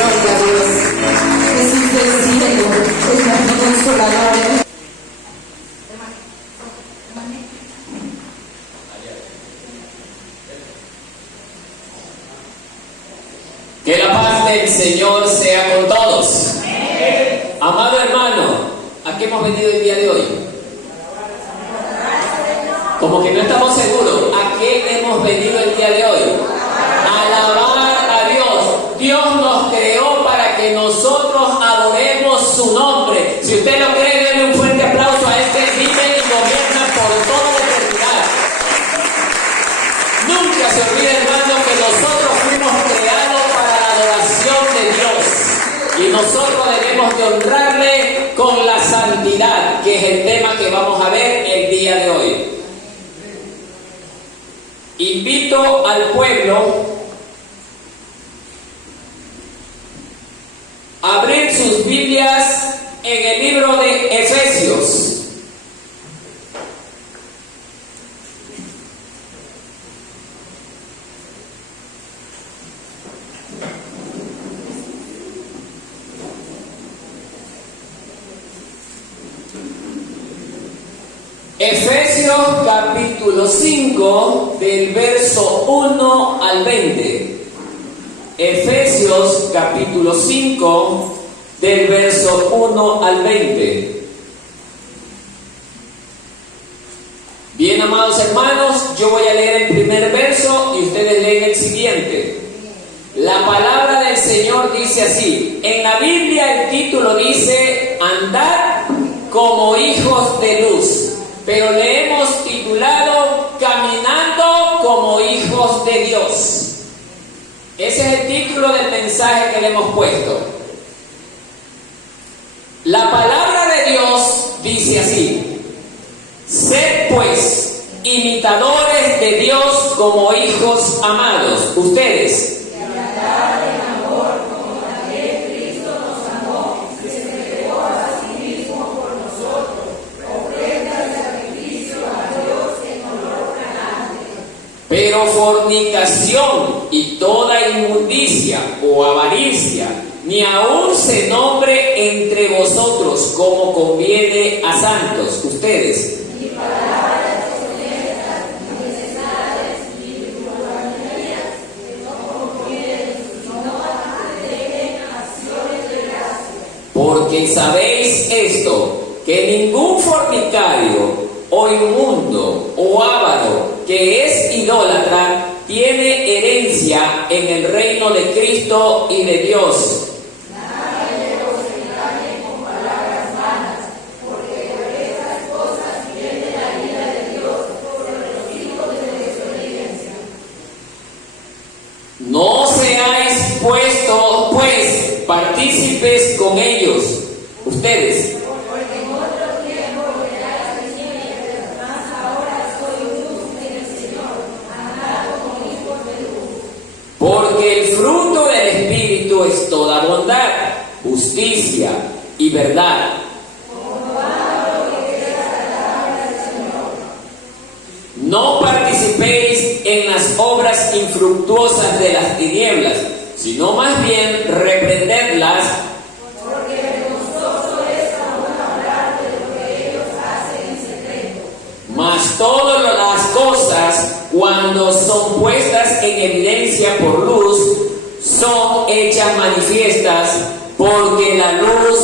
Gloria a Dios. Jesús del cielo, es nuestro consolador. Que la paz del Señor sea con todos. Amado hermano, ¿a qué hemos venido el día de hoy? Como que no estamos seguros. ¿A qué hemos venido el día de hoy? A alabar a Dios. Dios nos creó para que nosotros adoremos su nombre. Si usted lo cree, denle un fuerte aplauso a este que vive y gobierna por toda la eternidad. Nunca se olvide, hermano, que nosotros fuimos creados para la adoración de Dios. Y nosotros debemos de honrarle con la santidad, que es el tema que vamos a ver el día de hoy. Invito al pueblo a abrir sus Biblias en el libro de Efesios. Efesios capítulo 5 del verso 1 al 20. Efesios capítulo 5 del verso 1 al 20. Bien, amados hermanos, yo voy a leer el primer verso y ustedes leen el siguiente. La palabra del Señor dice así. En la Biblia el título dice: andad como hijos de luz. Pero le hemos titulado Caminando como hijos de Dios. Ese es el título del mensaje que le hemos puesto. La palabra de Dios dice así: sed pues imitadores de Dios como hijos amados. Ustedes. Pero fornicación y toda inmundicia o avaricia, ni aun se nombre entre vosotros como conviene a santos. Ustedes. Ni palabras deshonestas, ni necedades, ni burlarías, no convienen, sino dejen acciones de gracia. Porque sabéis esto, que ningún fornicario, o inmundo, o avaro, que es idólatra, tiene herencia en el reino de Cristo y de Dios. Nadie os engañe con palabras vanas, porque por estas cosas viene la ira de Dios sobre los hijos de desobediencia. No seáis puestos, pues, partícipes con ellos. Ustedes. Porque el fruto del Espíritu es toda bondad, justicia y verdad. No participéis en las obras infructuosas de las tinieblas, sino más bien reprendedlas. Porque vergonzoso es aún hablar de lo que ellos hacen en secreto. Mas todas las cosas, cuando son puestas en evidencia por luz, son hechas manifiestas, porque la luz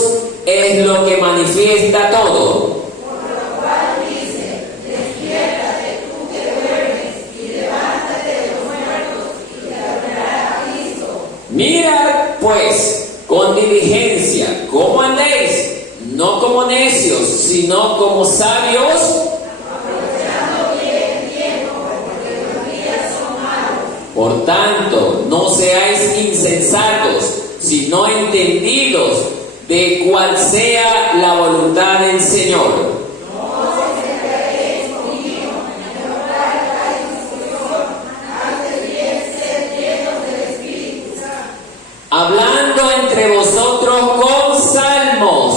es lo que manifiesta todo. Por lo cual dice: despiértate tú que duermes, y levántate de los muertos, y te alumbrará Cristo. Mirad pues con diligencia cómo andéis, no como necios, sino como sabios, por tanto, no seáis insensatos, sino entendidos de cuál sea la voluntad del Señor. No os engañéis conmigo, en lograr la discusión, antes bien sed llenos del Espíritu Santo. Hablando entre vosotros con salmos,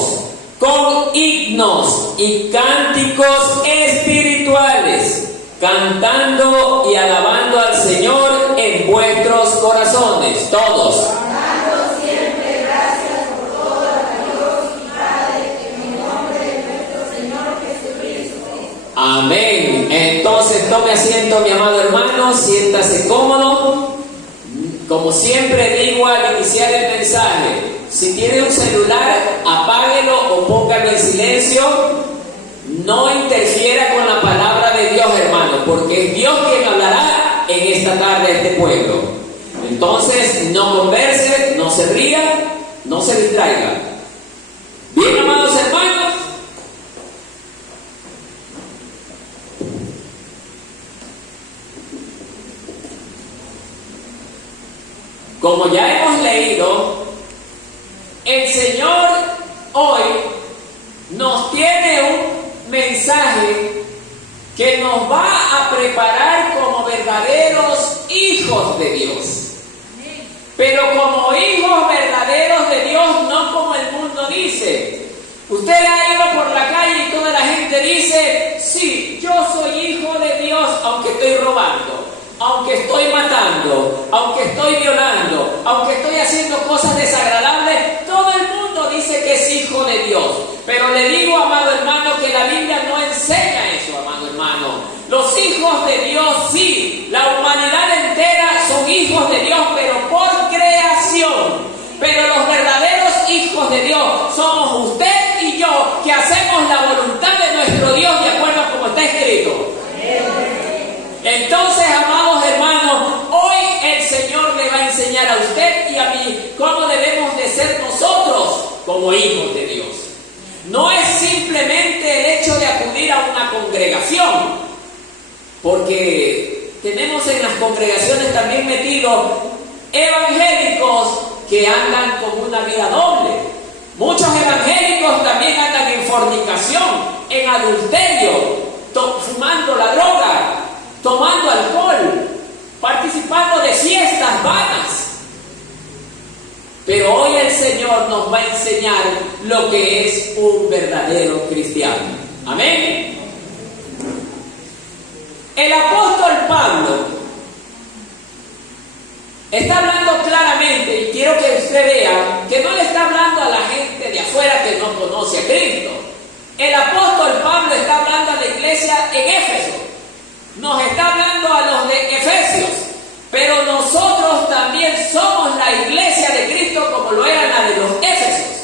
con himnos y cánticos espirituales, cantando y alabando al Señor en vuestros corazones, todos. Orando siempre Amén. Entonces tome asiento, mi amado hermano, siéntase cómodo. Como siempre digo al iniciar el mensaje, si tiene un celular, apáguelo o póngalo en silencio. No interfiera con la palabra de Dios, hermano, porque es Dios quien hablará en esta tarde a este pueblo. Entonces, no converse, no se ría, no se distraiga. Bien, amados hermanos. Como ya hemos leído, el Señor hoy nos tiene un mensaje que nos va a preparar como verdaderos hijos de Dios. Pero como hijos verdaderos de Dios, no como el mundo dice. Usted ha ido por la calle y toda la gente dice, sí, yo soy hijo de Dios, aunque estoy robando, aunque estoy matando, aunque estoy violando, aunque estoy haciendo cosas desagradables. Todo el mundo dice que es hijo de Dios. Pero le digo, amado hermano, que la Biblia no enseña eso, amado hermano. Los hijos de Dios, sí, la humanidad entera son hijos de Dios, pero por creación. Pero los verdaderos hijos de Dios somos usted y yo, que hacemos la voluntad de nuestro Dios de acuerdo a como está escrito. Entonces, amados hermanos, hoy el Señor le va a enseñar a usted y a mí cómo debemos de ser nosotros como hijos de Dios. No es simplemente el hecho de acudir a una congregación, porque tenemos en las congregaciones también metidos evangélicos que andan con una vida doble. Muchos evangélicos también andan en fornicación, en adulterio, fumando la droga, tomando alcohol, participando de fiestas vanas. Pero hoy el Señor nos va a enseñar lo que es un verdadero cristiano. Amén. El apóstol Pablo está hablando claramente, y quiero que usted vea que no le está hablando a la gente de afuera que no conoce a Cristo. El apóstol Pablo está hablando a la iglesia en Éfeso. Nos está hablando a los de Efesios, pero nosotros también somos la iglesia de Cristo como lo era la de los Efesios.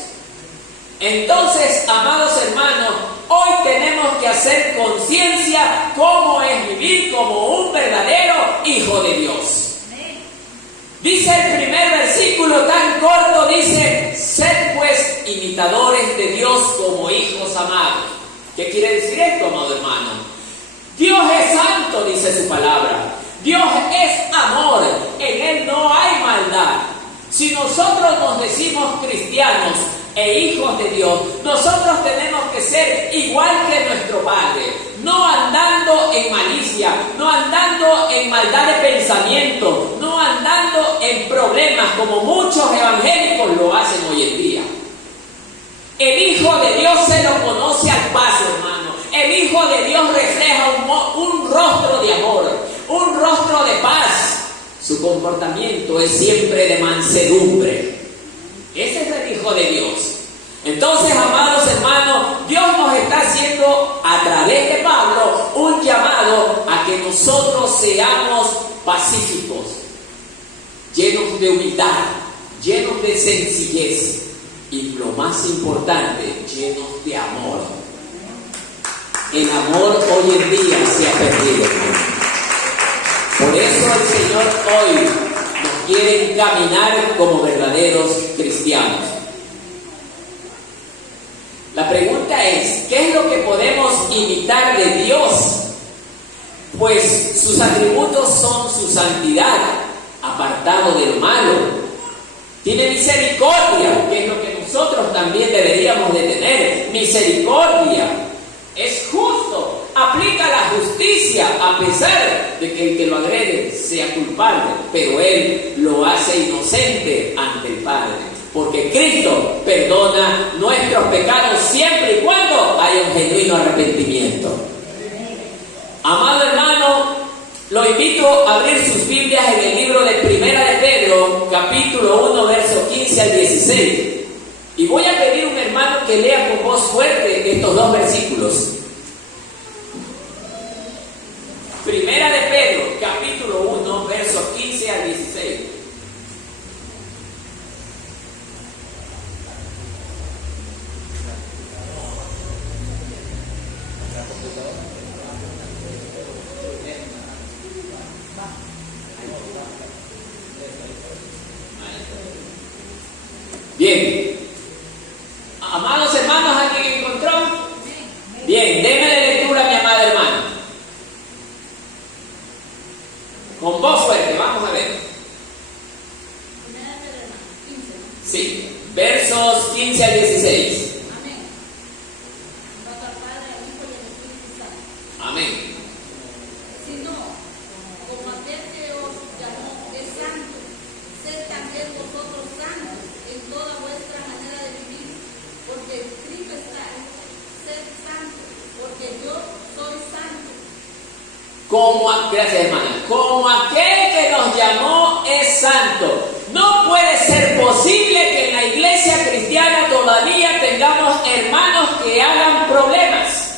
Entonces, amados hermanos, hoy tenemos que hacer conciencia cómo es vivir como un verdadero hijo de Dios. Dice el primer versículo tan corto, dice, sed pues imitadores de Dios como hijos amados. ¿Qué quiere decir esto, amado hermano? Dios es santo, dice su palabra. Dios es amor, en Él no hay maldad. Si nosotros nos decimos cristianos e hijos de Dios, nosotros tenemos que ser igual que nuestro Padre, no andando en malicia, no andando en maldad de pensamiento, no andando en problemas como muchos evangélicos lo hacen hoy en día. El Hijo de Dios se lo conoce al paso, hermano. El Hijo de Dios refleja un rostro de amor, un rostro de paz. Su comportamiento es siempre de mansedumbre. Ese es el Hijo de Dios. Entonces, amados hermanos, Dios nos está haciendo a través de Pablo un llamado a que nosotros seamos pacíficos, llenos de humildad, llenos de sencillez y lo más importante, llenos de amor. El amor hoy en día se ha perdido. Por eso el Señor hoy nos quiere encaminar como verdaderos cristianos. La pregunta es, ¿qué es lo que podemos imitar de Dios? Pues sus atributos son su santidad, apartado de lo malo. Tiene misericordia, que es lo que nosotros también deberíamos de tener. Misericordia. Es justo, aplica la justicia a pesar de que el que lo agrede sea culpable, pero él lo hace inocente ante el Padre, porque Cristo perdona nuestros pecados siempre y cuando haya un genuino arrepentimiento. Amado hermano, lo invito a abrir sus Biblias en el libro de Primera de Pedro, capítulo 1, verso 15 al 16. Y voy a pedir a un hermano que lea con voz fuerte estos dos versículos. Bien. Amados hermanos, ¿alguien encontró? Bien, démele lectura a mi amada hermana. Con voz fuerte, vamos a ver. Sí, versos 15 al 16. Amén. Sino, como aquel que os llamó es santo, sed también vosotros santos en toda vuestra manera de vivir, porque escrito está, sed santo, porque yo soy santo. Gracias hermana, como aquel que nos llamó es santo. No puede ser posible que en la iglesia cristiana todavía tengamos hermanos que hagan problemas.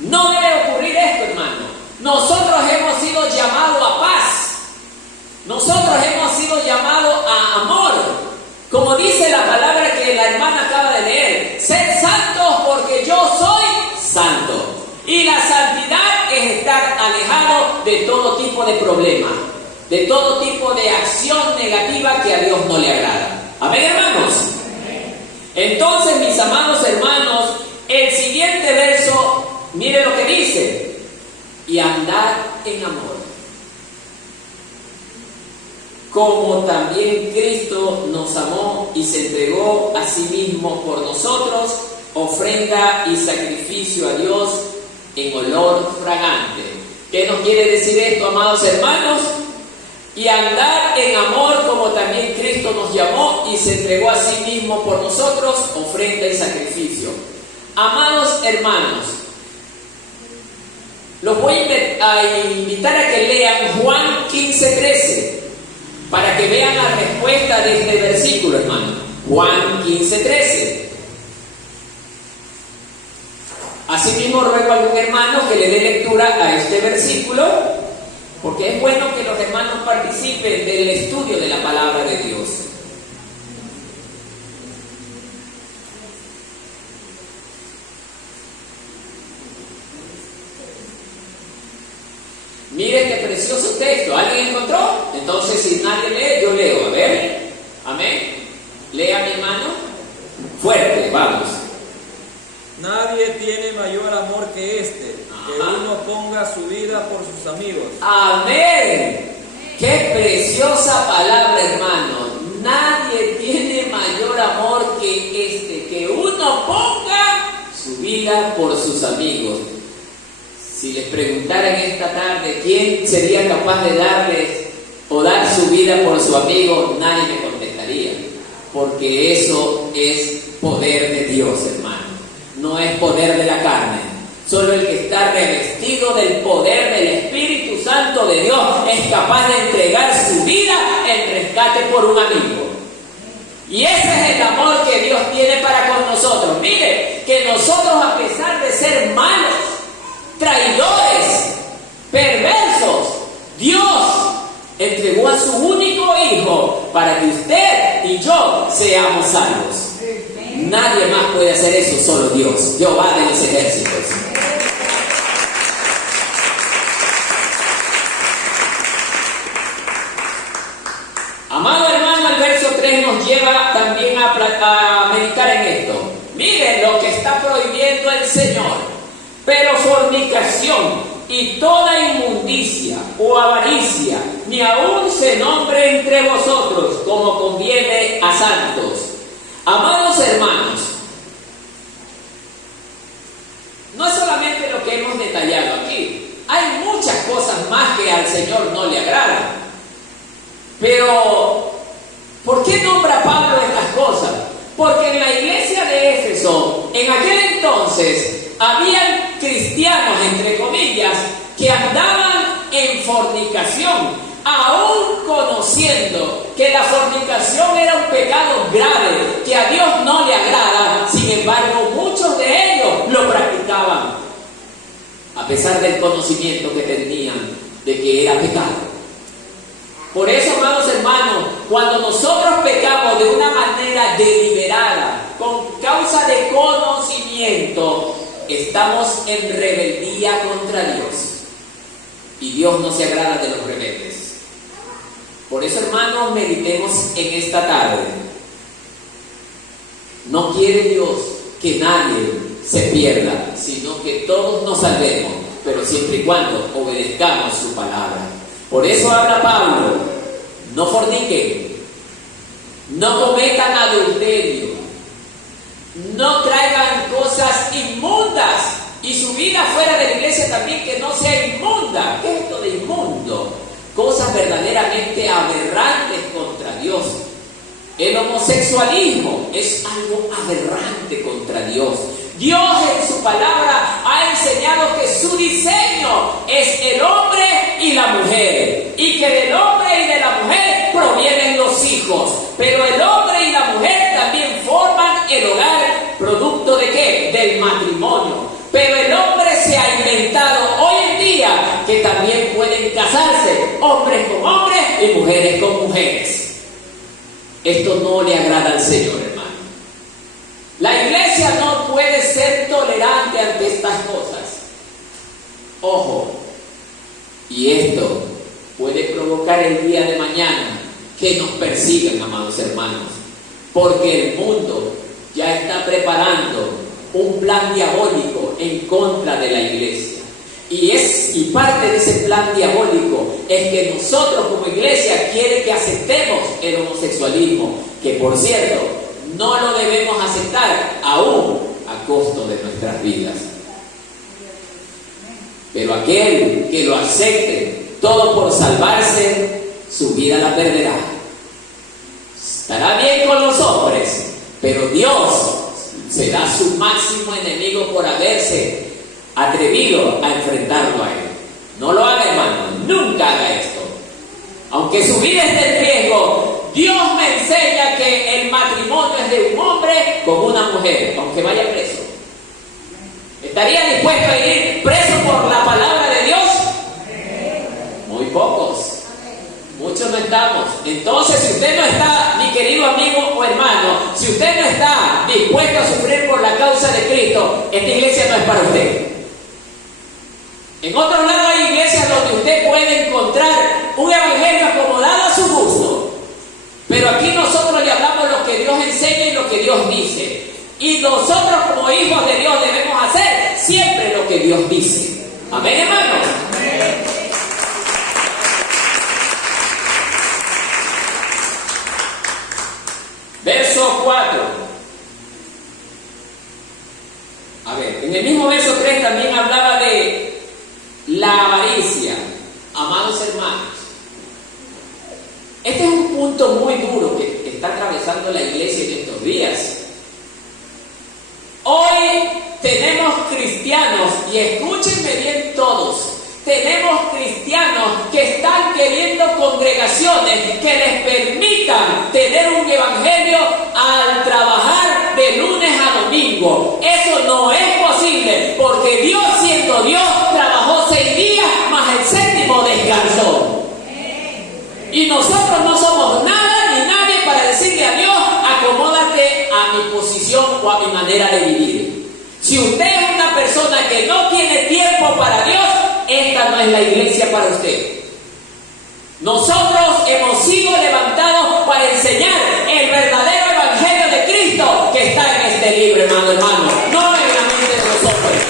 No debe ocurrir esto, hermano. Nosotros hemos sido llamados a paz. Nosotros hemos sido llamados a amor. Como dice la palabra que la hermana acaba de leer, sed santos porque yo soy santo. Y la santidad es estar alejado de todo tipo de problema, de todo tipo de acción negativa que a Dios no le agrada. Amén, hermanos. Entonces, mis amados hermanos, el siguiente verso, mire lo que dice: y andar en amor, como también Cristo nos amó y se entregó a sí mismo por nosotros, ofrenda y sacrificio a Dios en olor fragante. ¿Qué nos quiere decir esto, amados hermanos? Y andar en amor como también Cristo nos llamó y se entregó a sí mismo por nosotros, ofrenda y sacrificio. Amados hermanos, los voy a invitar a que lean Juan 15:13 para que vean la respuesta de este versículo, hermano. Juan 15:13. Asimismo, ruego a algún hermano que le dé lectura a este versículo, porque es bueno que los hermanos participen del estudio de la palabra de Dios. Miren qué precioso texto. ¿Alguien encontró? Entonces, si nadie lee, yo leo. A ver. Amén. Lea, mi hermano. Fuerte, vamos. Nadie tiene mayor amor que este, que uno ponga su vida por sus amigos. Amén. Qué preciosa palabra, hermano. Nadie tiene mayor amor que este, que uno ponga su vida por sus amigos. Si les preguntaran esta tarde quién sería capaz de darles o dar su vida por su amigo, nadie me contestaría, porque eso es poder de Dios, hermano. No es poder de la carne. Solo el que está revestido del poder del Espíritu Santo de Dios es capaz de entregar su vida en rescate por un amigo. Y ese es el amor que Dios tiene para con nosotros. Mire, que nosotros, a pesar de ser malos, traidores, perversos, Dios entregó a su único Hijo para que usted y yo seamos salvos. Nadie más puede hacer eso, solo Dios, Jehová de los ejércitos. Amado hermano, el verso 3 nos lleva también a meditar en esto. Miren lo que está prohibiendo el Señor. Pero fornicación y toda inmundicia o avaricia, ni aun se nombre entre vosotros, como conviene a santos. Amados hermanos, no es solamente lo que hemos detallado aquí, hay muchas cosas más que al Señor no le agradan. Pero, ¿por qué nombra Pablo estas cosas? Porque en la iglesia de Éfeso, en aquel entonces, habían cristianos, entre comillas, que andaban en fornicación, aún conociendo que la fornicación era un pecado grave, que a Dios no le agrada. Sin embargo, muchos de ellos lo practicaban, a pesar del conocimiento que tenían de que era pecado. Por eso, amados hermanos, cuando nosotros pecamos de una manera deliberada, con causa de conocimiento, estamos en rebeldía contra Dios. Y Dios no se agrada de los rebeldes. Por eso, hermanos, meditemos en esta tarde. No quiere Dios que nadie se pierda, sino que todos nos salvemos, pero siempre y cuando obedezcamos su palabra. Por eso habla Pablo: no forniquen, no cometan adulterio, no traigan cosas inmundas, y su vida fuera de la iglesia también que no sea inmunda. ¿Qué es esto de inmundo? Cosas verdaderamente aberrantes contra Dios. El homosexualismo es algo aberrante contra Dios. Dios en su palabra ha enseñado que su diseño es el hombre y la mujer, y que del hombre y de la mujer provienen los hijos, pero el hombre y la mujer también forman el hogar, producto ¿de qué? Del matrimonio. Pero el hombre se ha inventado hoy en día que también pueden casarse hombres con hombres y mujeres con mujeres. Esto no le agrada al Señor, hermano. La iglesia no puede ser tolerante ante estas cosas. Ojo, y esto puede provocar el día de mañana que nos persigan, amados hermanos, porque el mundo ya está preparando un plan diabólico en contra de la iglesia. Y parte de ese plan diabólico es que nosotros como iglesia quiere que aceptemos el homosexualismo, que por cierto, no lo debemos aceptar aún a costo de nuestras vidas. Pero aquel que lo acepte todo por salvarse, su vida la perderá. Estará bien con los hombres, pero Dios será su máximo enemigo por haberse atrevido a enfrentarlo a él. No lo haga, hermano, nunca haga esto. Aunque su vida esté en riesgo, Dios me enseña que el matrimonio es de un hombre con una mujer, aunque vaya preso. ¿Estaría dispuesto a ir preso por la palabra de Dios? Muy pocos. Muchos no estamos. Entonces, si usted no está, mi querido amigo o hermano, si usted no está dispuesto a sufrir por la causa de Cristo, esta iglesia no es para usted. En otros lados hay iglesias donde usted puede encontrar un evangelio acomodado a su gusto. Pero aquí nosotros le hablamos lo que Dios enseña y lo que Dios dice. Y nosotros como hijos de Dios debemos hacer siempre lo que Dios dice. Amén, hermano. Amén. Verso 4. A ver, en el mismo verso 3 también hablaba de la avaricia. Amados hermanos, este es un punto muy duro que está atravesando la iglesia en estos días. Hoy tenemos cristianos, y escúchenme bien todos, tenemos cristianos que están queriendo congregaciones que les permitan tener un evangelio al trabajar de lunes a domingo. Eso no es posible, porque Dios, siendo Dios, trabajó 6 días, más el 7º descansó. Y nosotros no somos nada ni nadie para decirle a Dios: acomódate a mi posición o a mi manera de vivir. Si usted es una persona que no tiene tiempo para Dios, esta no es la iglesia para usted. Nosotros hemos sido levantados para enseñar el verdadero evangelio de Cristo que está en este libro, hermano, no en la mente de los hombres.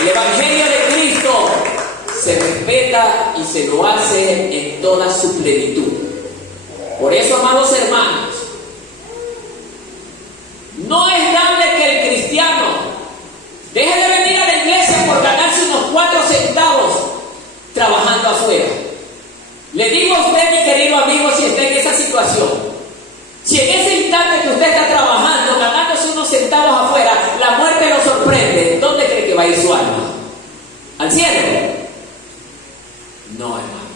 El evangelio de Cristo se respeta y se lo hace en toda su plenitud. Por eso, amados hermanos, no es dable que el cristiano deje de venir a la iglesia por ganarse unos 4 centavos trabajando afuera. Le digo a usted, mi querido amigo, si está en esa situación, si en ese instante que usted está trabajando, ganándose unos centavos afuera, la muerte lo sorprende, ¿dónde cree que va a ir su alma? ¿Al cielo? No, hermano,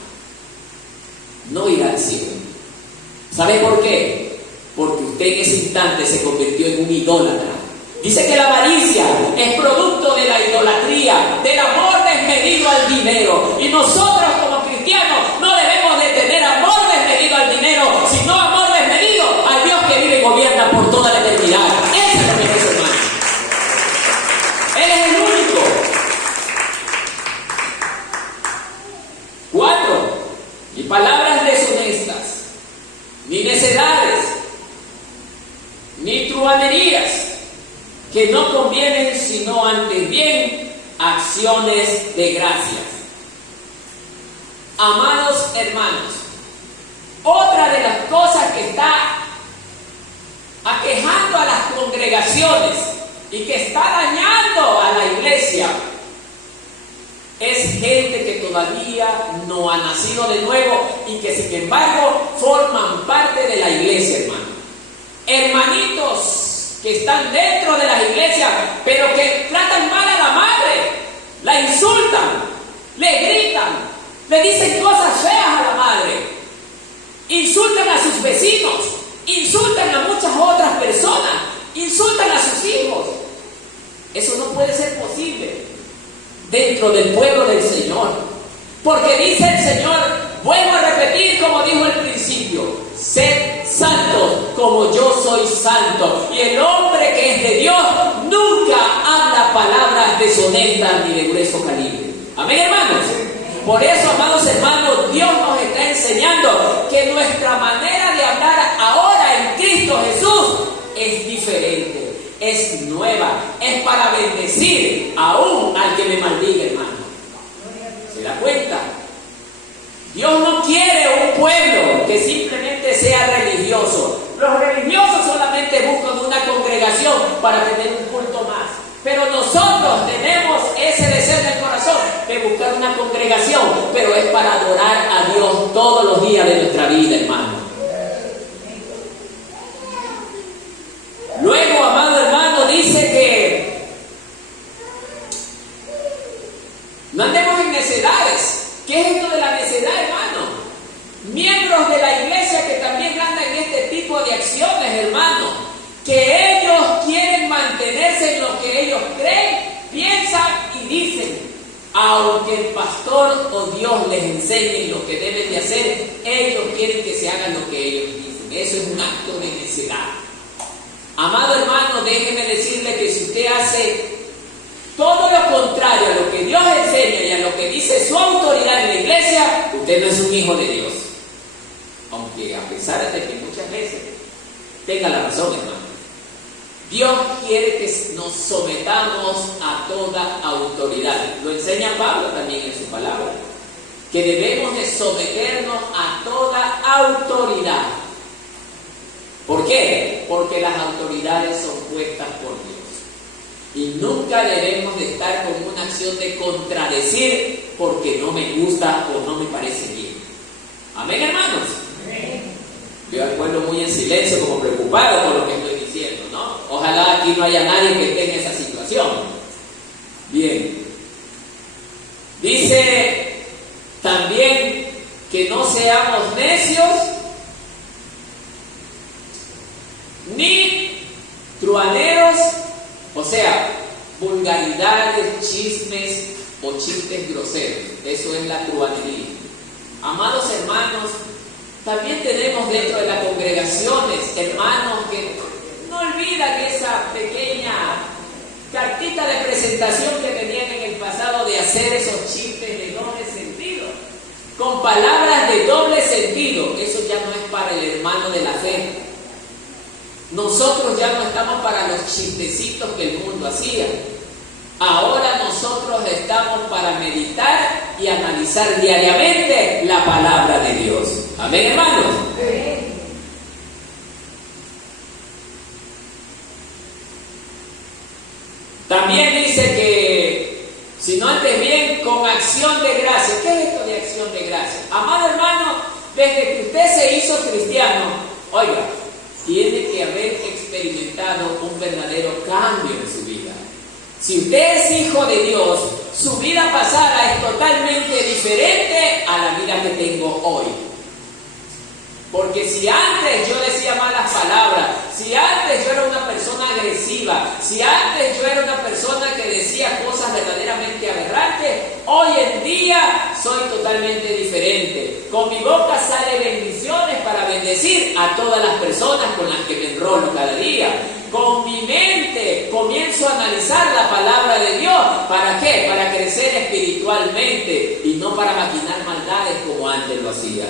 no irá al cielo. ¿Sabe por qué? Porque usted en ese instante se convirtió en un idólatra. Dice que la avaricia es producto de la idolatría, del amor desmedido al dinero. Y nosotros como cristianos no debemos de tener amor desmedido al dinero, sino amor desmedido al Dios que vive y gobierna por toda la eternidad. Ese es lo que es, hermano. Él es el único. 4. Ni palabras deshonestas, ni necedades, ni truhanerías, que no convienen, sino antes bien acciones de gracias. Amados hermanos, otra de las cosas que está aquejando a las congregaciones y que está dañando a la iglesia es gente que todavía no ha nacido de nuevo y que sin embargo forman parte de la iglesia, hermano. Hermanitos que están dentro de las iglesias, pero que tratan mal a la madre, la insultan, le gritan, le dicen cosas feas a la madre, insultan a sus vecinos, insultan a muchas otras personas, insultan a sus hijos. Eso no puede ser posible dentro del pueblo del Señor, porque dice el Señor, vuelvo a repetir como dijo al principio, sed santos como yo soy santo. Y el hombre que es de Dios nunca habla palabras deshonestas ni de grueso calibre. Amén, hermanos. Por eso, amados hermanos, Dios nos está enseñando que nuestra manera de hablar ahora en Cristo Jesús es diferente, es nueva, es para bendecir aún al que me maldiga, hermano. ¿Se da cuenta? Dios no quiere un pueblo que simplemente sea religioso. Los religiosos solamente buscan una congregación para tener un culto más. Pero nosotros tenemos ese deseo en el corazón de buscar una congregación, pero es para adorar a Dios todos los días de nuestra vida, hermano. Luego, amado hermano, dice que no andemos en necedades. ¿Qué es esto de la necedad, hermano? Miembros de la iglesia que también andan en este tipo de acciones, hermano, que ellos quieren mantenerse en lo que ellos creen, piensan y dicen, aunque el pastor o Dios les enseñe lo que deben de hacer, ellos quieren que se hagan lo que ellos dicen. Eso es un acto de necedad. Amado hermano, déjeme decirle que si usted hace todo lo contrario a lo que Dios enseña y a lo que dice su autoridad en la iglesia, usted no es un hijo de Dios. Aunque a pesar de que muchas veces tenga la razón, hermano. Dios quiere que nos sometamos a toda autoridad. Lo enseña Pablo también en su palabra. Que debemos de someternos a toda autoridad. ¿Por qué? Porque las autoridades son puestas por Dios. Y nunca debemos de estar con una acción de contradecir porque no me gusta o no me parece bien. Amén, hermanos. Amén. Veo al pueblo muy en silencio, como preocupado por lo que estoy diciendo, ¿no? Ojalá aquí no haya nadie que esté en esa situación. Bien. Dice también que no seamos necios ni truhaneros, o sea, vulgaridades, chismes o chistes groseros. Eso es la truhanería. Amados hermanos, también tenemos dentro de las congregaciones hermanos que no olvidan esa pequeña cartita de presentación que tenían en el pasado de hacer esos chistes de doble sentido, con palabras de doble sentido. Eso ya no es para el hermano de la fe. Nosotros ya no estamos para los chistecitos que el mundo hacía. Ahora nosotros estamos para meditar y analizar diariamente la palabra de Dios. Amén, hermanos. Amén. También dice que, si no antes bien, con acción de gracia. ¿Qué es esto de acción de gracia? Amado hermano, desde que usted se hizo cristiano, oiga, tiene que haber experimentado un verdadero cambio en su vida. Si usted es hijo de Dios, su vida pasada es totalmente diferente a la vida que tengo hoy. Porque si antes yo decía malas palabras, si antes yo era una persona agresiva, si antes yo era una persona que decía cosas verdaderamente aberrantes, hoy en día soy totalmente diferente. Con mi boca sale bendiciones para bendecir a todas las personas con las que me enrolo cada día. Con mi mente comienzo a analizar la palabra de Dios. ¿Para qué? Para crecer espiritualmente y no para maquinar maldades como antes lo hacía.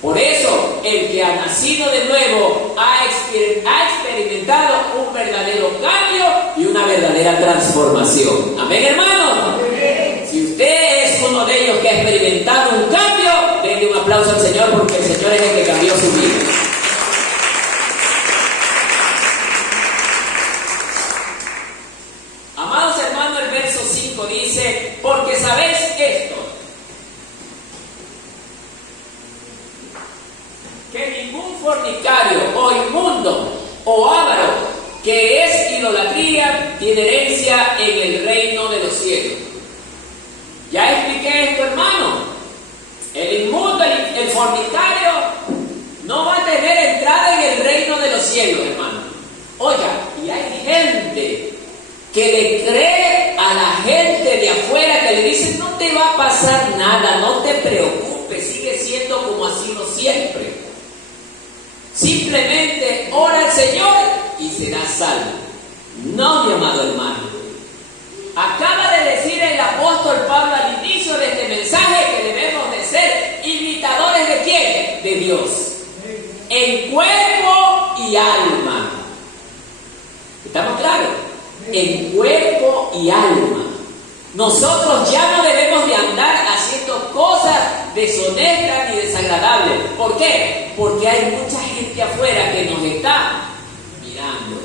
Por eso, el que ha nacido de nuevo ha experimentado un verdadero cambio y una verdadera transformación. Amén, hermano. Si usted es uno de ellos que ha experimentado un cambio, denle un aplauso al Señor, porque el Señor es el que cambió su vida. Amados hermanos, el verso 5 dice: porque sabéis esto, que ningún fornicario o inmundo o avaro que es idolatría tiene herencia en el reino de los cielos. Ya expliqué esto, hermano. El inmundo, el fornicario no va a tener entrada en el reino de los cielos, hermano. Oiga, y hay gente que le cree a la gente de afuera, que le dice: no te va a pasar nada, no te preocupes, sigue siendo como ha sido siempre. Simplemente ora al Señor y serás salvo. No, mi amado hermano. Acaba de decir el apóstol Pablo al inicio de este mensaje que debemos de ser imitadores ¿de quién? De Dios. En cuerpo y alma. ¿Estamos claros? En cuerpo y alma. Nosotros ya no debemos de andar haciendo cosas deshonestas ni desagradables. ¿Por qué? Porque hay mucha gente afuera que nos está mirando.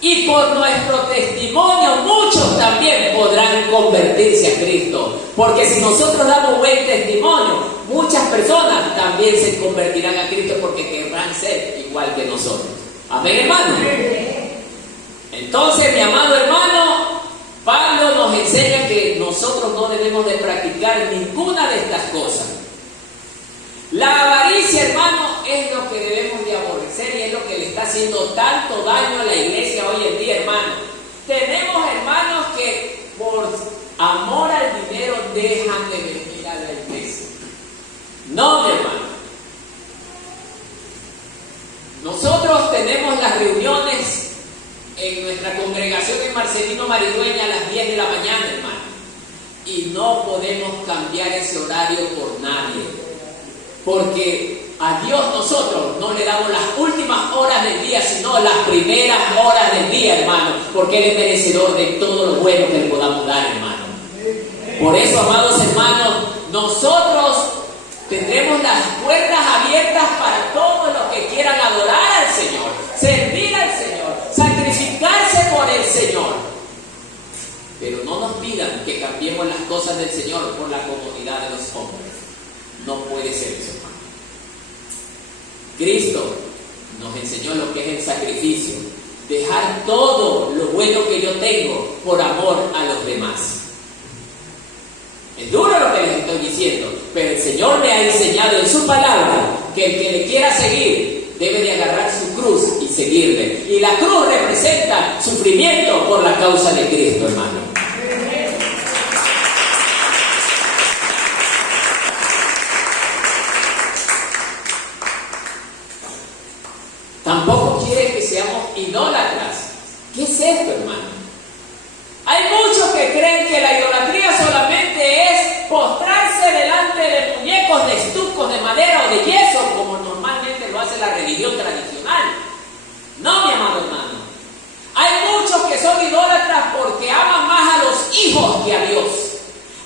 Y por nuestro testimonio muchos también podrán convertirse a Cristo. Porque si nosotros damos buen testimonio, muchas personas también se convertirán a Cristo porque querrán ser igual que nosotros. Amén, hermano. Entonces, mi amado hermano, Pablo nos enseña que nosotros no debemos de practicar ninguna de estas cosas. La avaricia, hermano, es lo que debemos de aborrecer y es lo que le está haciendo tanto daño a la iglesia hoy en día, hermano. Tenemos hermanos que por amor al dinero dejan de venir a la iglesia. No, mi hermano. Nosotros tenemos las reuniones en nuestra congregación en Marcelino Maridueña a las 10 de la mañana, hermano. Y no podemos cambiar ese horario por nadie. Porque a Dios nosotros no le damos las últimas horas del día, sino las primeras horas del día, hermano. Porque Él es merecedor de todo lo bueno que le podamos dar, hermano. Por eso, amados hermanos, nosotros tendremos las puertas abiertas para todos los que quieran adorar al Señor, servir al Señor, sacrificarse por el Señor. Pero no nos pidan que cambiemos las cosas del Señor por la comodidad de los hombres. No puede ser eso, hermano. Cristo nos enseñó lo que es el sacrificio. Dejar todo lo bueno que yo tengo por amor a los demás. Es duro lo que les estoy diciendo, pero el Señor me ha enseñado en su palabra que el que le quiera seguir debe de agarrar su cruz y seguirle. Y la cruz representa sufrimiento por la causa de Cristo, hermano. Tampoco quiere que seamos idólatras. ¿Qué es esto, hermano? Hay muchos que creen que la idolatría solamente es postrarse delante de muñecos de estucos, de madera o de yeso, como normalmente lo hace la religión tradicional. No, mi amado hermano. Hay muchos que son idólatras porque aman más a los hijos que a Dios.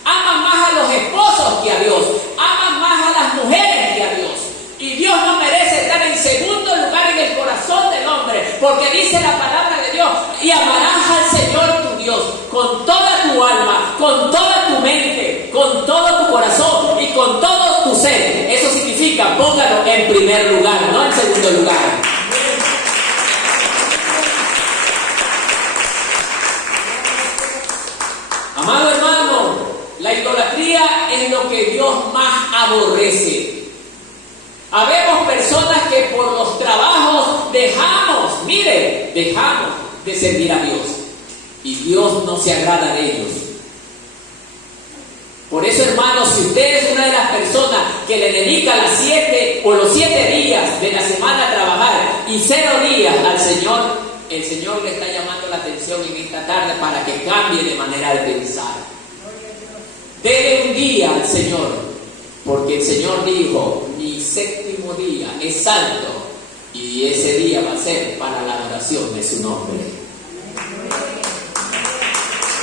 Aman más a los esposos que a Dios. Aman más a las mujeres que a Dios. Y Dios no merece estar en segundo lugar en el corazón del hombre, porque dice la palabra de Dios: y amarás al Señor tu Dios con toda tu alma, con toda tu mente, con todo tu corazón y con todo tu ser. Eso significa, póngalo en primer lugar, no en segundo lugar. Amado hermano, la idolatría es lo que Dios más aborrece. Habemos personas que por los trabajos dejamos de servir a Dios. Y Dios no se agrada de ellos. Por eso, hermanos, si usted es una de las personas que le dedica los 7 días de la semana a trabajar y 0 días al Señor, el Señor le está llamando la atención en esta tarde para que cambie de manera de pensar. Dele un día al Señor, porque el Señor dijo: mi 7º día es santo y ese día va a ser para la adoración de su nombre.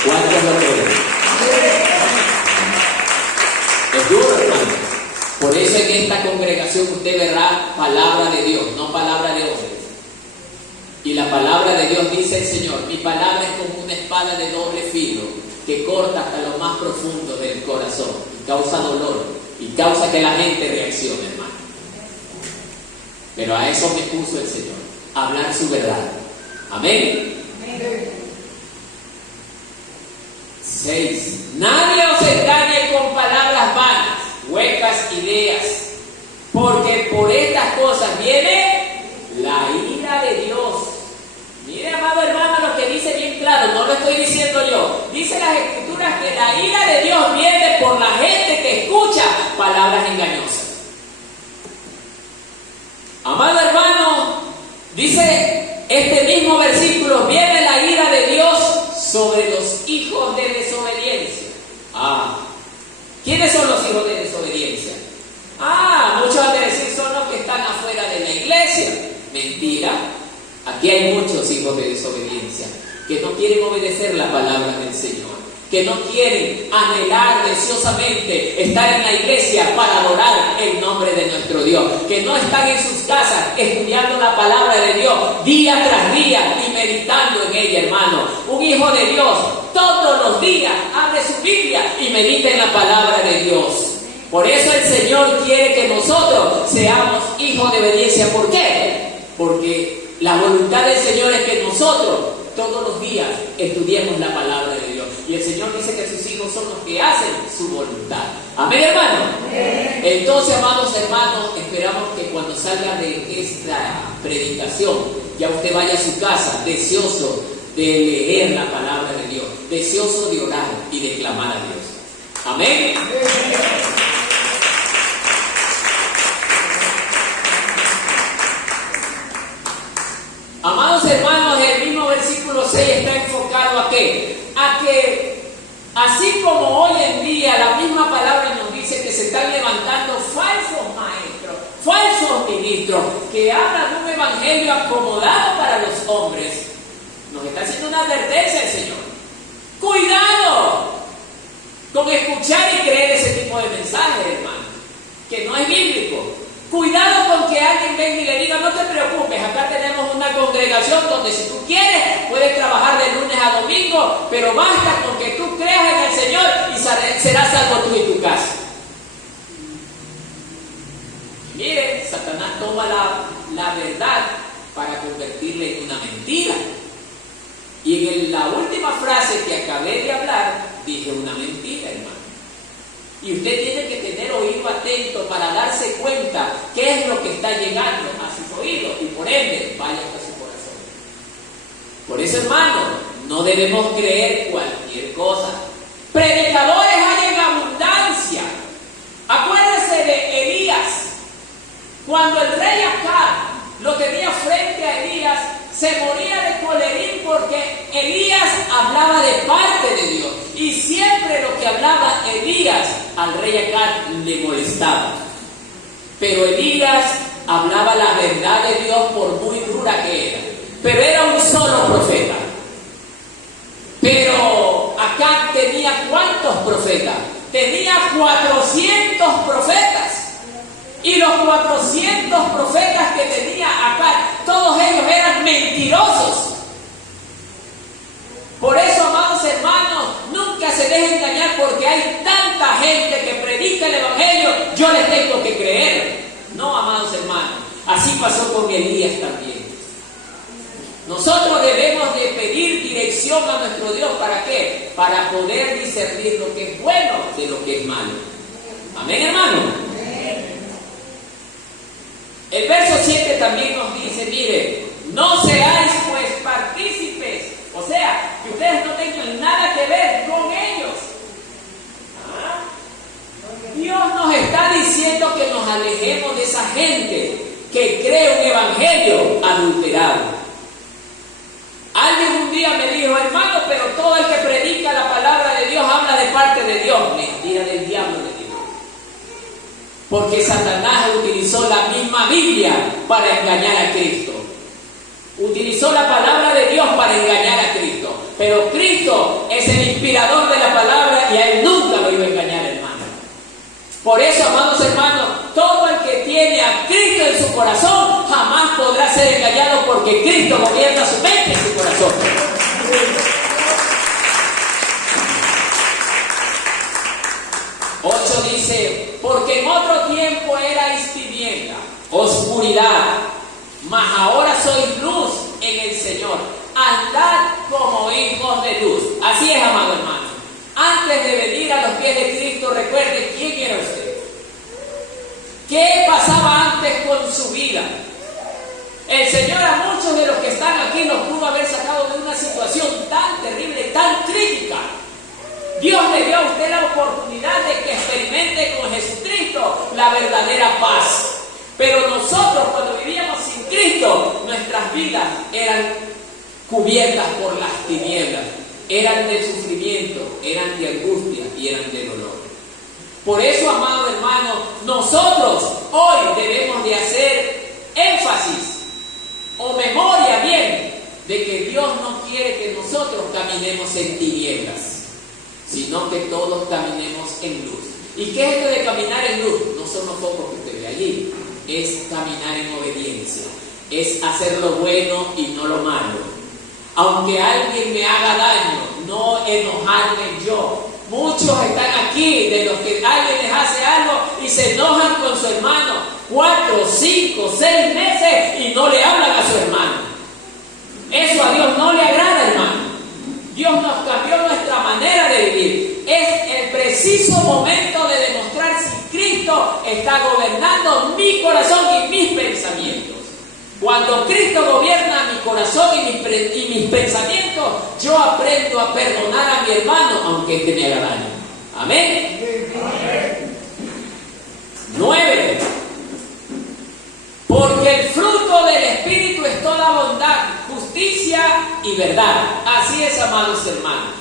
¿Cuántos lo creen? Es duro, hermano. Por eso en esta congregación usted verá palabra de Dios, no palabra de hombres. Y la palabra de Dios dice el Señor: mi palabra es como una espada de doble filo que corta hasta lo más profundo del corazón y causa dolor y causa que la gente reaccione, hermano. Pero a eso me puso el Señor, a hablar su verdad. Amén. 6. Nadie os engañe con palabras vanas, huecas ideas, porque por estas cosas viene la ira de Dios. Mire, amado hermano, lo que dice bien claro, no lo estoy diciendo yo. Dice las Escrituras que la ira de Dios viene por la gente que escucha palabras engañosas. Amado hermano, dice este mismo versículo: viene la ira de Dios sobre los hijos de desobediencia. ¿Quiénes son los hijos de desobediencia? Muchos han de decir son los que están afuera de la iglesia. Mentira. Aquí hay muchos hijos de desobediencia que no quieren obedecer la palabra del Señor, que no quieren anhelar deseosamente estar en la iglesia para adorar el nombre de nuestro Dios, que no están en sus casas estudiando la palabra de Dios día tras día y meditando en ella, hermano. Un hijo de Dios todos los días abre su Biblia y medita en la palabra de Dios. Por eso el Señor quiere que nosotros seamos hijos de obediencia. ¿Por qué? Porque la voluntad del Señor es que nosotros todos los días estudiemos la palabra de Dios. Y el Señor dice que sus hijos son los que hacen su voluntad. Amén, hermano. Entonces, amados hermanos, esperamos que cuando salga de esta predicación, ya usted vaya a su casa deseoso de leer la palabra de Dios, deseoso de orar y de clamar a Dios. Amén. Amados hermanos, el mismo versículo 6 está enfocado ¿a qué? A que así como hoy en día la misma palabra nos dice que se están levantando falsos maestros, falsos ministros, que hablan de un evangelio acomodado para los hombres, nos está haciendo una advertencia el Señor. ¡Cuidado con escuchar y creer ese tipo de mensajes, hermano, que no es bíblico! Cuidado con que alguien venga y le diga: no te preocupes, acá tenemos una congregación donde si tú quieres puedes trabajar de lunes a domingo, pero basta con que tú creas en el Señor y serás salvo tú y tu casa. Mire, Satanás toma la verdad para convertirla en una mentira. Y en la última frase que acabé de hablar, dije una mentira, hermano. Y usted tiene que tener oído atento para darse cuenta qué es lo que está llegando a sus oídos y por ende vaya hasta su corazón. Por eso, hermano, no debemos creer cualquier cosa. Predicadores hay en abundancia. Acuérdense de Elías. Cuando el rey Acab lo tenía frente a Elías, se moría de colerín porque Elías hablaba de parte de Dios. Y siempre lo que hablaba Elías al rey Acab le molestaba. Pero Elías hablaba la verdad de Dios por muy dura que era. Pero era un solo profeta. Pero Acab tenía ¿cuántos profetas? Tenía 400 profetas. Y los 400 profetas que tenía Acab, todos ellos eran mentirosos. Por eso, amados hermanos, nunca se dejen engañar porque hay tanta gente que predica el evangelio, yo les tengo que creer. No, amados hermanos, así pasó con Elías también. Nosotros debemos de pedir dirección a nuestro Dios. ¿Para qué? Para poder discernir lo que es bueno de lo que es malo. Amén, hermano. El verso 7 también nos dice, mire, no seáis pues partícipes, o sea, que ustedes no tengan nada que ver con ellos. Dios nos está diciendo que nos alejemos de esa gente que cree un evangelio adulterado. Alguien un día me dijo: hermano, pero todo el que predica la palabra de Dios habla de parte de Dios. Mentira del diablo, le digo. Porque Satanás utilizó la misma Biblia para engañar a Cristo. Utilizó la palabra de Dios para engañar a Cristo. Pero Cristo es el inspirador de la palabra y a Él nunca lo iba a engañar, hermano. Por eso, amados hermanos, todo el que tiene a Cristo en su corazón jamás podrá ser engañado, porque Cristo gobierna su mente y su corazón. 8 dice: porque en otro tiempo erais tiniebla, oscuridad, mas ahora sois luz en el Señor. Andad como hijos de luz. Así es, amado hermano. Antes de venir a los pies de Cristo, recuerde quién era usted. ¿Qué pasaba antes con su vida? El Señor a muchos de los que están aquí los pudo haber sacado de una situación tan terrible, tan crítica. Dios le dio a usted la oportunidad de que experimente con Jesucristo la verdadera paz. Pero nosotros, cuando vivíamos sin Cristo, nuestras vidas eran cubiertas por las tinieblas. Eran de sufrimiento, eran de angustia y eran de dolor. Por eso, amado hermano, nosotros hoy debemos de hacer énfasis o memoria bien de que Dios no quiere que nosotros caminemos en tinieblas, sino que todos caminemos en luz. ¿Y qué es esto de caminar en luz? No son los focos que usted ve allí, es caminar en obediencia, es hacer lo bueno y no lo malo. Aunque alguien me haga daño, no enojarme yo. Muchos están aquí de los que alguien les hace algo y se enojan con su hermano 4, 5, 6 meses y no le hablan a su hermano. Eso a Dios no le agrada, hermano. Dios nos cambió nuestra manera de vivir. Es el preciso momento de demostrar si Cristo está gobernando mi corazón y mis pensamientos. Cuando Cristo gobierna mi corazón y mis pensamientos, yo aprendo a perdonar a mi hermano, aunque éste me haga daño. Amén. 9. Porque el fruto del Espíritu es toda bondad, justicia y verdad. Así es, amados hermanos.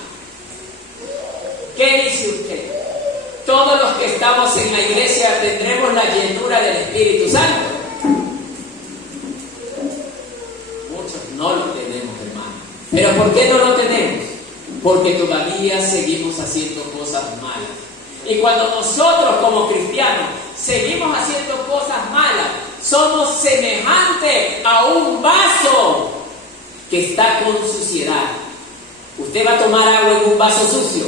¿Qué dice usted? Todos los que estamos en la iglesia tendremos la llenura del Espíritu Santo. No lo tenemos, hermano. ¿Pero por qué no lo tenemos? Porque todavía seguimos haciendo cosas malas. Y cuando nosotros como cristianos seguimos haciendo cosas malas, somos semejantes a un vaso que está con suciedad. ¿Usted va a tomar agua en un vaso sucio?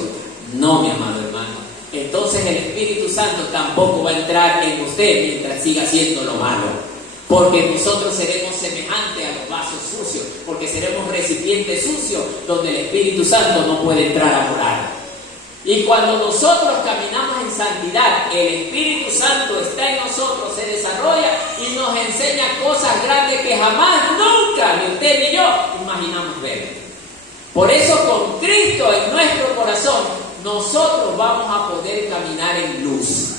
No, mi amado hermano. Entonces el Espíritu Santo tampoco va a entrar en usted mientras siga haciendo lo malo. Porque nosotros seremos semejantes a los vasos sucios, porque seremos recipientes sucios donde el Espíritu Santo no puede entrar a morar. Y cuando nosotros caminamos en santidad, el Espíritu Santo está en nosotros, se desarrolla y nos enseña cosas grandes que jamás, nunca, ni usted ni yo, imaginamos ver. Por eso con Cristo en nuestro corazón, nosotros vamos a poder caminar en luz,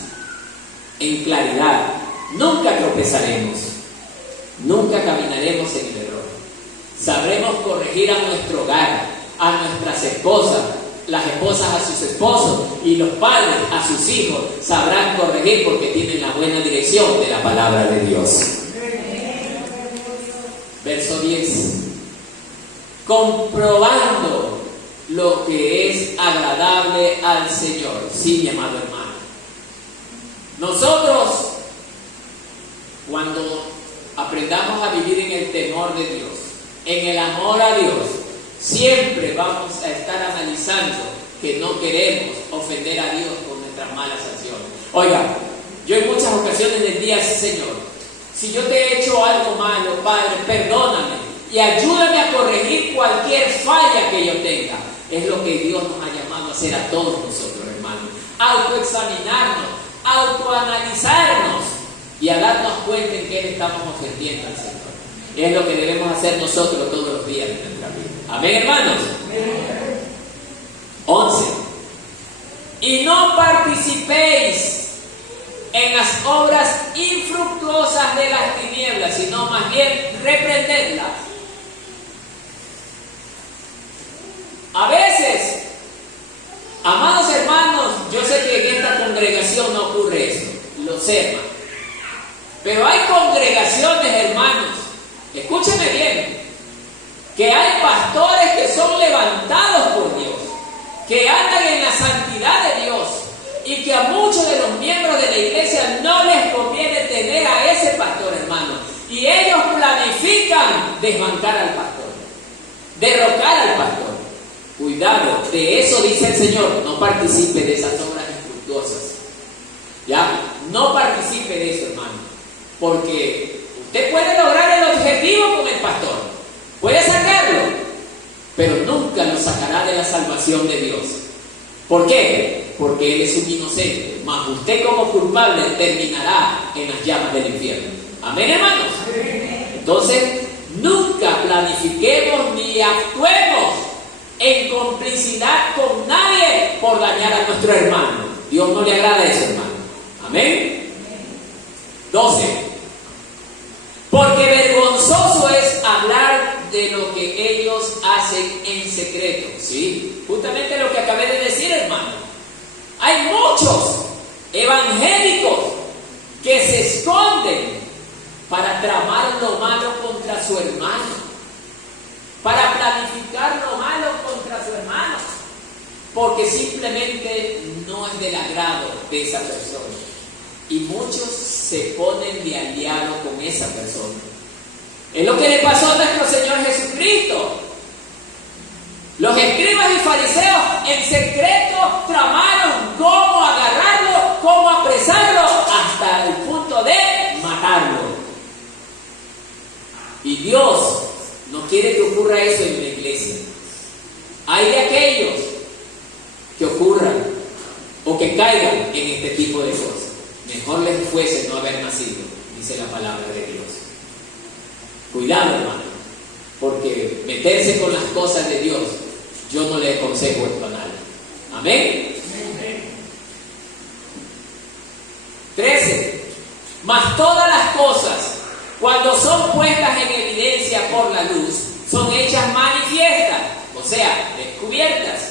en claridad. Nunca tropezaremos. Nunca caminaremos en el error. Sabremos corregir a nuestro hogar, a nuestras esposas, las esposas a sus esposos y los padres a sus hijos. Sabrán corregir porque tienen la buena dirección de la palabra de Dios. Verso 10. Comprobando lo que es agradable al Señor. Sí, mi amado hermano. Nosotros, cuando aprendamos a vivir en el temor de Dios, en el amor a Dios, siempre vamos a estar analizando que no queremos ofender a Dios con nuestras malas acciones. Oiga, yo en muchas ocasiones les digo, Señor, si yo te he hecho algo malo, Padre, perdóname y ayúdame a corregir cualquier falla que yo tenga. Es lo que Dios nos ha llamado a hacer a todos nosotros, hermanos. Autoexaminarnos, autoanalizarnos y a darnos cuenta en qué le estamos ofendiendo al Señor. Es lo que debemos hacer nosotros todos los días de nuestra vida. Amén, hermanos. 11. Y no participéis en las obras infructuosas de las tinieblas, sino más bien reprendedlas. A veces, amados hermanos, yo sé que en esta congregación no ocurre eso. Lo sé. sé, hermano. Pero hay congregaciones, hermanos, escúcheme bien, que hay pastores que son levantados por Dios, que andan en la santidad de Dios, y que a muchos de los miembros de la iglesia no les conviene tener a ese pastor, hermano. Y ellos planifican desbancar al pastor, derrocar al pastor. Cuidado, de eso dice el Señor, no participe de esas obras infructuosas. ¿Ya? No participe de eso, hermano. Porque usted puede lograr el objetivo con el pastor, puede sacarlo, pero nunca lo sacará de la salvación de Dios. ¿Por qué? Porque él es un inocente, mas usted como culpable terminará en las llamas del infierno. Amén, hermanos. Entonces, nunca planifiquemos ni actuemos en complicidad con nadie por dañar a nuestro hermano. Dios no le agrada eso, hermano. Amén. 12. Porque vergonzoso es hablar de lo que ellos hacen en secreto. ¿Sí? Justamente lo que acabé de decir, hermano. Hay muchos evangélicos que se esconden para tramar lo malo contra su hermano, para planificar lo malo contra su hermano, porque simplemente no es del agrado de esa persona. Y muchos se ponen de aliado con esa persona. Es lo que le pasó a nuestro Señor Jesucristo. Los escribas y fariseos en secreto tramaron cómo agarrarlo, cómo apresarlo, hasta el punto de matarlo. Y Dios no quiere que ocurra eso en la iglesia. Hay de aquellos que ocurran o que caigan en este tipo de cosas. Mejor les fuese no haber nacido, dice la palabra de Dios. Cuidado, hermano, porque meterse con las cosas de Dios, yo no le aconsejo esto a nadie. Amén. 13. Mas todas las cosas, cuando son puestas en evidencia por la luz, son hechas manifiestas, o sea, descubiertas.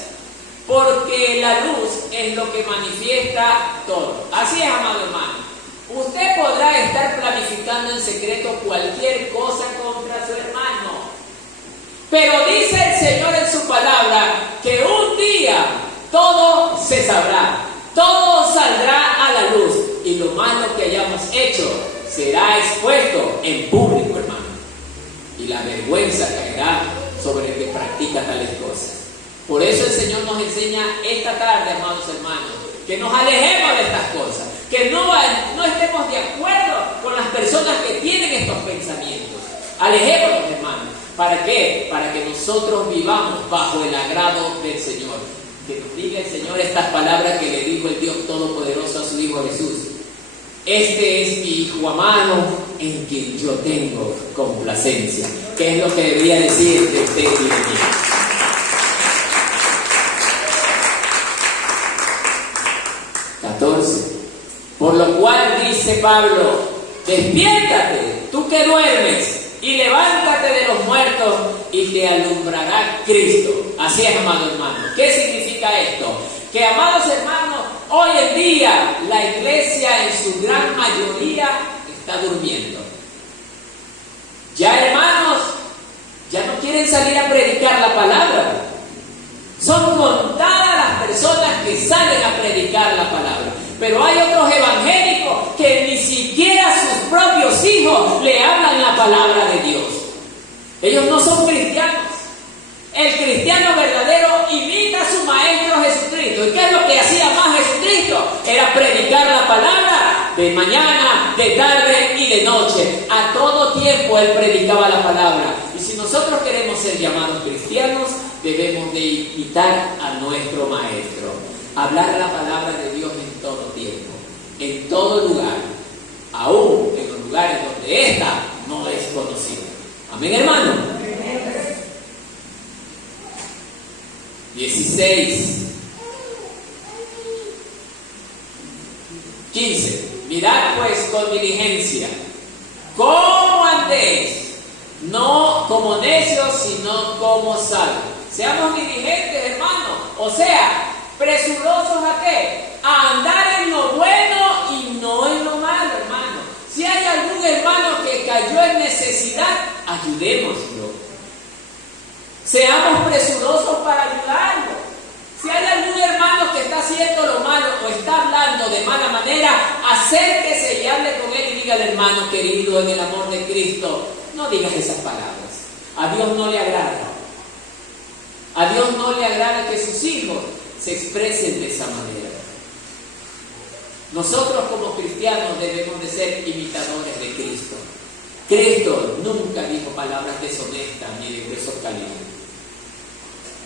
Porque la luz es lo que manifiesta todo. Así es, amado hermano. Usted podrá estar planificando en secreto cualquier cosa contra su hermano. Pero dice el Señor en su palabra que un día todo se sabrá. Todo saldrá a la luz. Y lo malo que hayamos hecho será expuesto en público, hermano. Y la vergüenza caerá sobre el que practica tales cosas. Por eso el Señor nos enseña esta tarde, amados hermanos, que nos alejemos de estas cosas, que no estemos de acuerdo con las personas que tienen estos pensamientos. Alejémonos, hermanos. ¿Para qué? Para que nosotros vivamos bajo el agrado del Señor. Que nos diga el Señor estas palabras que le dijo el Dios Todopoderoso a su Hijo Jesús. Este es mi Hijo amado en quien yo tengo complacencia. ¿Qué es lo que debería decir de usted y de mí? 14. Por lo cual dice Pablo, despiértate, tú que duermes, y levántate de los muertos, y te alumbrará Cristo. Así es, amado hermano. ¿Qué significa esto? Que, amados hermanos, hoy en día la iglesia en su gran mayoría está durmiendo. Ya, hermanos, ya no quieren salir a predicar la palabra. Son contadas las personas que salen a predicar la palabra. Pero hay otros evangélicos que ni siquiera sus propios hijos le hablan la palabra de Dios. Ellos no son cristianos. El cristiano verdadero imita a su maestro Jesucristo. ¿Y qué es lo que hacía más Jesucristo? Era predicar la palabra de mañana, de tarde y de noche. A todo tiempo Él predicaba la palabra. Y si nosotros queremos ser llamados cristianos, debemos de imitar a nuestro maestro. Hablar la palabra de Dios en todo tiempo, en todo lugar, aún en los lugares donde ésta no es conocida. Amén, hermano. 16. 15. Mirad pues con diligencia cómo andéis, no como necios, sino como sabios. Seamos diligentes, hermano. O sea, presurosos ¿a qué? A andar en lo bueno y no en lo malo. hay algún hermano que cayó en necesidad, ayudémoslo. Seamos presurosos para ayudarlo. Si hay algún hermano que está haciendo lo malo o está hablando de mala manera, acérquese y hable con él y diga al hermano querido en el amor de Cristo, no digas esas palabras. A Dios no le agrada. A Dios no le agrada que sus hijos se expresen de esa manera. Nosotros como cristianos debemos de ser imitadores de Cristo. Cristo nunca dijo palabras deshonestas ni de gruesos calibres.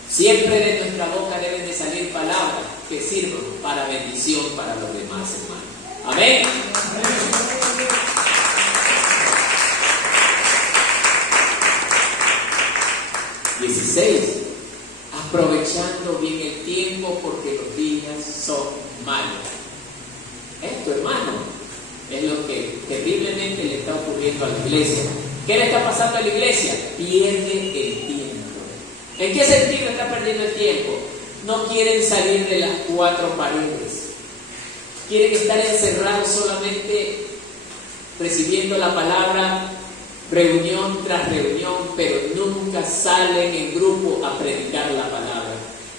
Siempre de nuestra boca deben de salir palabras que sirvan para bendición para los demás hermanos. Amén. 16. Aprovechando bien el tiempo porque los días son malos. Esto, hermano, es lo que terriblemente le está ocurriendo a la iglesia. ¿Qué le está pasando a la iglesia? Pierde el tiempo. ¿En qué sentido está perdiendo el tiempo? No quieren salir de las cuatro paredes. Quieren estar encerrados solamente recibiendo la palabra reunión tras reunión, pero nunca salen en grupo a predicar la palabra.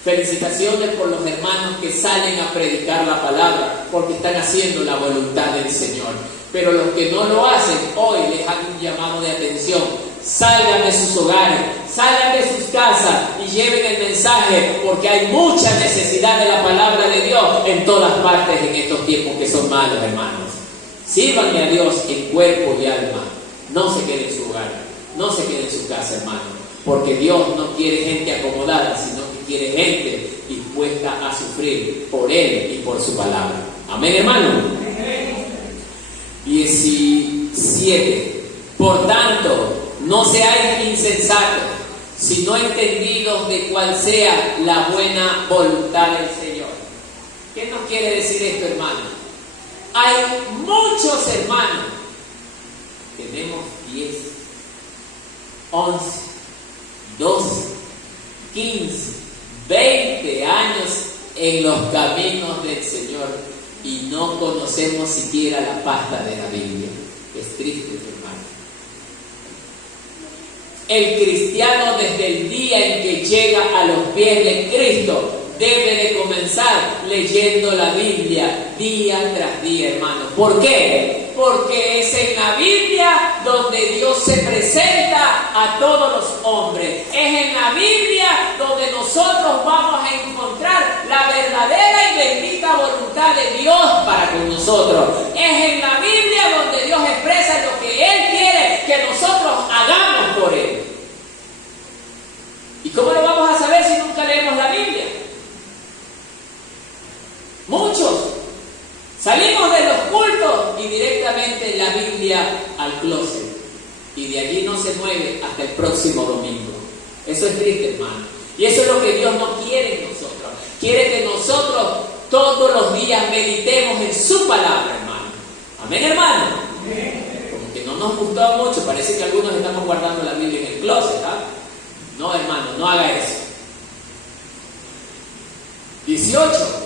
Felicitaciones por los hermanos que salen a predicar la palabra, porque están haciendo la voluntad del Señor. Pero los que no lo hacen, hoy les hago un llamado de atención. Salgan de sus hogares, salgan de sus casas y lleven el mensaje, porque hay mucha necesidad de la palabra de Dios en todas partes en estos tiempos que son malos, hermanos. Sírvanle a Dios en cuerpo y alma. No se quede en su hogar, no se quede en su casa, hermano, porque Dios no quiere gente acomodada, sino que quiere gente dispuesta a sufrir por Él y por su palabra. Amén, hermano. 17. Por tanto, no seáis insensatos, sino entendidos de cuál sea la buena voluntad del Señor. ¿Qué nos quiere decir esto, hermano? Hay muchos hermanos. Tenemos 10, 11, 12, 15, 20 años en los caminos del Señor y no conocemos siquiera la pasta de la Biblia. Es triste, hermano. El cristiano, desde el día en que llega a los pies de Cristo, debe de comenzar leyendo la Biblia día tras día, hermano. ¿Por qué? Porque es en la Biblia donde Dios se presenta a todos los hombres. Es en la Biblia donde nosotros vamos a encontrar la verdadera y bendita voluntad de Dios para con nosotros. Es en la Biblia donde Dios expresa lo que Él quiere que nosotros hagamos por Él. ¿Y cómo lo vamos a saber si nunca leemos la Biblia? Muchos salimos de los cultos y directamente la Biblia al closet, y de allí no se mueve hasta el próximo domingo. Eso es triste, hermano, y eso es lo que Dios no quiere en nosotros. Quiere que nosotros todos los días meditemos en su palabra, hermano. Amén, hermano. Como que no nos gustó mucho, parece que algunos estamos guardando la Biblia en el closet, ¿ah? No, hermano, no haga eso. 18.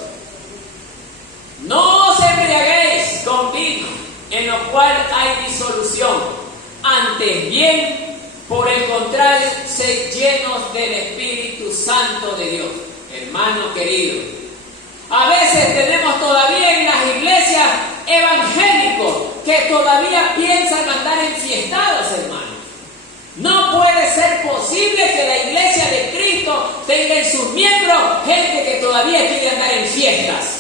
No os embriaguéis con vino, en lo cual hay disolución. Antes bien, por el contrario, sed llenos del Espíritu Santo de Dios. Hermano querido, a veces tenemos todavía en las iglesias evangélicos que todavía piensan andar enfiestados, hermano. No puede ser posible que la iglesia de Cristo tenga en sus miembros gente que todavía quiere andar en fiestas.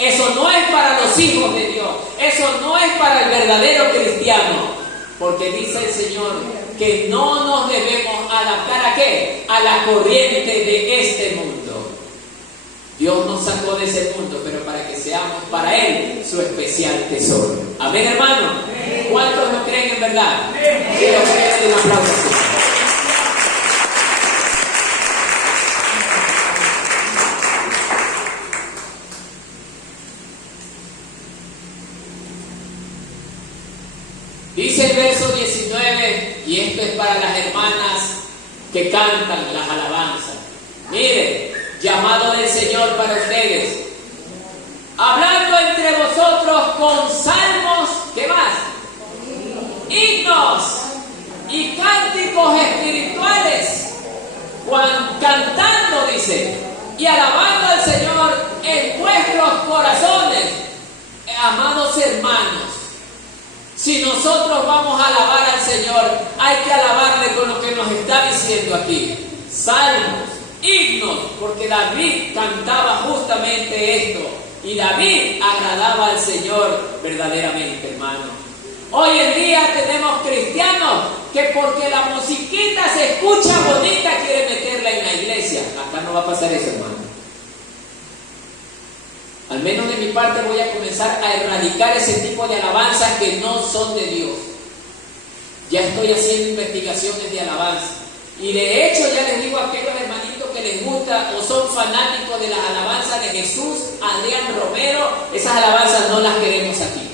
Eso no es para los hijos de Dios. Eso no es para el verdadero cristiano. Porque dice el Señor que no nos debemos adaptar ¿a qué? A la corriente de este mundo. Dios nos sacó de ese mundo, pero para que seamos para Él su especial tesoro. Amén, hermano. ¿Cuántos lo creen en verdad? Quiero que den un aplauso. Dice el verso 19, y esto es para las hermanas que cantan las alabanzas. Mire, llamado del Señor para ustedes. Hablando entre vosotros con salmos, ¿qué más? himnos y cánticos espirituales, cantando, dice, y alabando al Señor en vuestros corazones. Amados hermanos, si nosotros vamos a alabar al Señor, hay que alabarle con lo que nos está diciendo aquí: salmos, himnos, porque David cantaba justamente esto, y David agradaba al Señor verdaderamente, hermano. Hoy en día tenemos cristianos que porque la musiquita se escucha bonita quieren meterla en la iglesia. Acá no va a pasar eso, hermano. Al menos de mi parte voy a comenzar a erradicar ese tipo de alabanzas que no son de Dios. Ya estoy haciendo investigaciones de alabanza. Y de hecho ya les digo a aquellos hermanitos que les gusta o son fanáticos de las alabanzas de Jesús, Adrián Romero, esas alabanzas no las queremos aquí.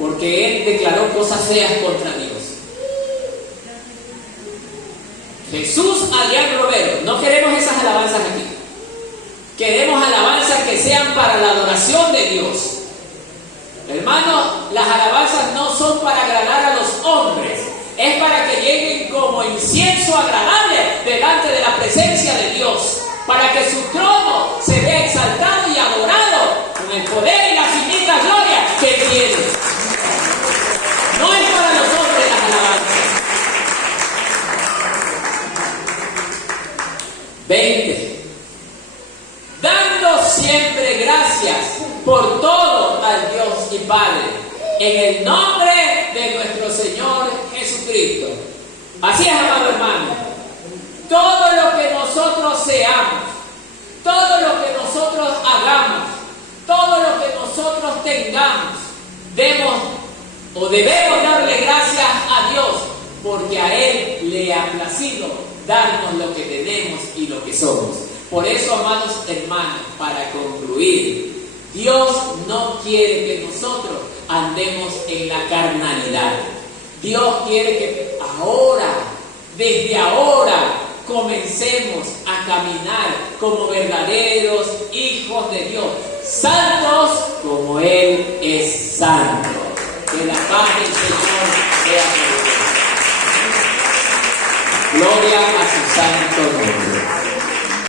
Porque él declaró cosas feas contra Dios. Jesús, Adrián Romero, no queremos esas alabanzas aquí. Queremos alabanzas que sean para la adoración de Dios. Hermano, las alabanzas no son para agradar a los hombres, es para que lleguen como incienso agradable delante de la presencia de Dios, para que su trono se vea exaltado y adorado con el poder y la finita gloria que tiene. No es para los hombres las alabanzas. 20. Dando siempre gracias por todo al Dios y Padre, en el nombre de nuestro Señor Jesucristo. Así es, amado hermano. Todo lo que nosotros seamos, todo lo que nosotros hagamos, todo lo que nosotros tengamos, debemos darle gracias a Dios, porque a Él le ha placido darnos lo que tenemos y lo que somos. Por eso, amados hermanos, para concluir, Dios no quiere que nosotros andemos en la carnalidad. Dios quiere que desde ahora, comencemos a caminar como verdaderos hijos de Dios, santos como Él es santo. Que la paz del Señor sea con ustedes. Gloria a